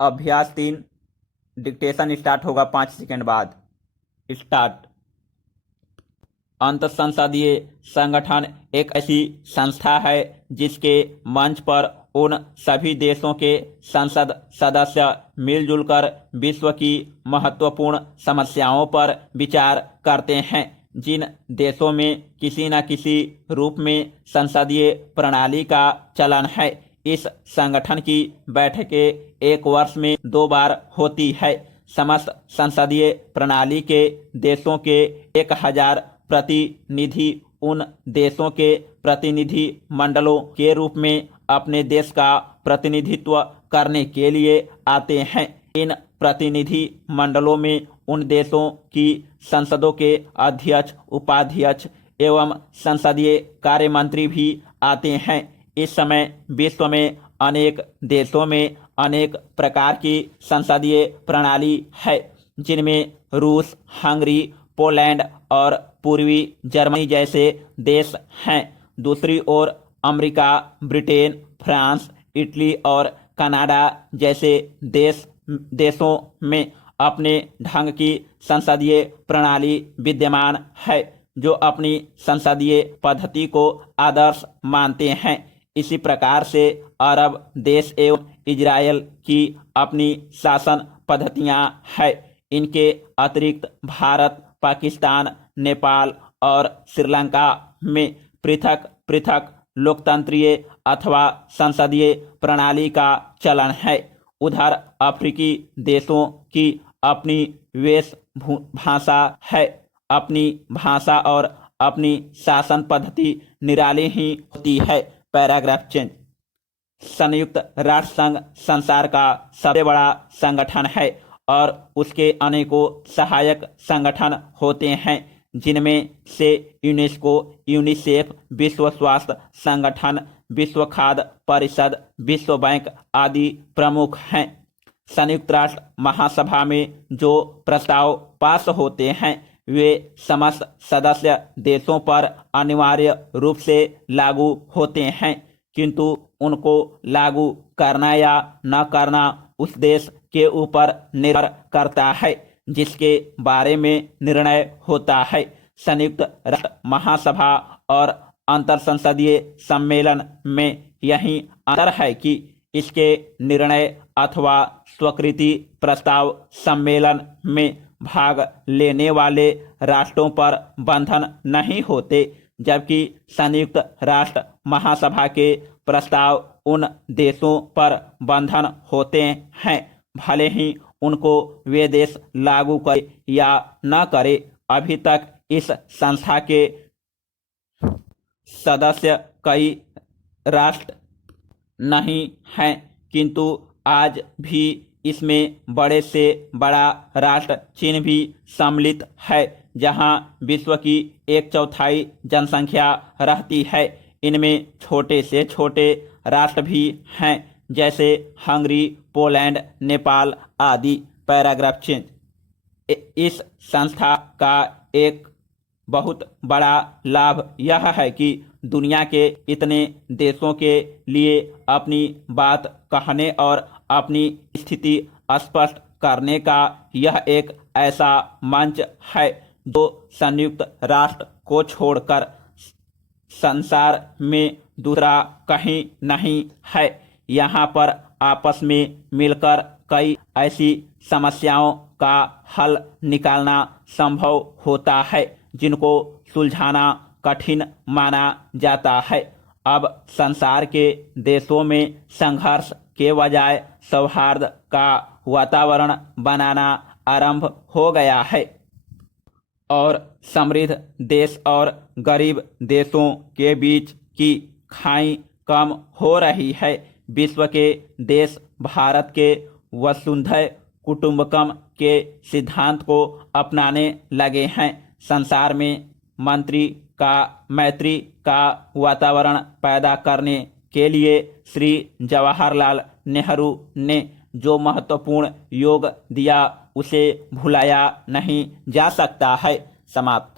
अभ्यास 3। Dictation start होगा 5 second बाद। स्टार्ट। अंतःसंसदीय संगठन एक ऐसी संस्था है जिसके मंच पर उन सभी देशों के संसद सदस्य मिलजुल कर विश्व की महत्वपूर्ण समस्याओं पर विचार करते हैं। जिन देशों में किसी न किसी रूप में संसदीय प्रणाली का चलन है, इस संगठन की बैठकें एक वर्ष में 2 बार होती है। समस्त संसदीय प्रणाली के देशों के 1000 प्रतिनिधि उन देशों के प्रतिनिधि मंडलों के रूप में अपने देश का प्रतिनिधित्व करने के लिए आते हैं। इन प्रतिनिधि मंडलों में उन देशों की संसदों के अध्यक्ष, उपाध्यक्ष एवं संसदीय कार्य मंत्री भी आते हैं। इस समय विश्व में अनेक देशों में अनेक प्रकार की संसदीय प्रणाली है, जिनमें रूस, हंगरी, पोलैंड और पूर्वी जर्मनी जैसे देश हैं। दूसरी ओर अमेरिका, ब्रिटेन, फ्रांस, इटली और कनाडा जैसे देशों में अपने ढंग की संसदीय प्रणाली विद्यमान है, जो अपनी संसदीय पद्धति को आदर्श मानते हैं। इसी प्रकार से अरब देश एवं इजराइल की अपनी शासन पद्धतियां हैं। इनके अतिरिक्त भारत, पाकिस्तान, नेपाल और श्रीलंका में पृथक पृथक लोकतंत्रीय अथवा संसदीय प्रणाली का चलन है। उधर अफ्रीकी देशों की अपनी वेशभाषा है। अपनी भाषा और अपनी शासन पद्धति निराली ही होती है। Paragraph change. संयुक्त राष्ट्र संघ संसार का सबसे बड़ा संगठन है और उसके अनेकों सहायक संगठन होते हैं, जिनमें से यूनेस्को, यूनिसेफ, विश्व स्वास्थ्य संगठन, विश्व खाद्य परिषद, विश्व बैंक आदि प्रमुख हैं। संयुक्त राष्ट्र महासभा में जो प्रस्ताव पास होते हैं, वे समस्त सदस्य देशों पर अनिवार्य रूप से लागू होते हैं, किंतु उनको लागू करना या न करना उस देश के ऊपर निर्भर करता है जिसके बारे में निर्णय होता है। संयुक्त राष्ट्र महासभा और अंतरसंसदीय सम्मेलन में यही अंतर है कि इसके निर्णय अथवा स्वीकृति प्रस्ताव सम्मेलन में भाग लेने वाले राष्ट्रों पर बंधन नहीं होते, जबकि संयुक्त राष्ट्र महासभा के प्रस्ताव उन देशों पर बंधन होते हैं, भले ही उनको वे देश लागू करे या न करे। अभी तक इस संस्था के सदस्य कई राष्ट्र नहीं हैं, किंतु आज भी इसमें बड़े से बड़ा राष्ट्र चीन भी सम्मिलित है, जहां विश्व की 1/4 जनसंख्या रहती है। इनमें छोटे से छोटे राष्ट्र भी हैं, जैसे हंगरी, पोलैंड, नेपाल आदि। Paragraph change. इस संस्था का एक बहुत बड़ा लाभ यह है कि दुनिया के इतने देशों के लिए अपनी बात कहने और अपनी स्थिति स्पष्ट करने का यह एक ऐसा मंच है जो संयुक्त राष्ट्र को छोड़कर संसार में दूसरा कहीं नहीं है। यहाँ पर आपस में मिलकर कई ऐसी समस्याओं का हल निकालना संभव होता है जिनको सुलझाना कठिन माना जाता है। अब संसार के देशों में संघर्ष के बजाय सौहार्द का वातावरण बनाना आरंभ हो गया है और समृद्ध देश और गरीब देशों के बीच की खाई कम हो रही है। विश्व के देश भारत के वसुंधैव कुटुंबकम के सिद्धांत को अपनाने लगे हैं। संसार में मैत्री का वातावरण पैदा करने के लिए श्री जवाहरलाल नेहरू ने जो महत्वपूर्ण योग दिया, उसे भुलाया नहीं जा सकता है। समाप्त।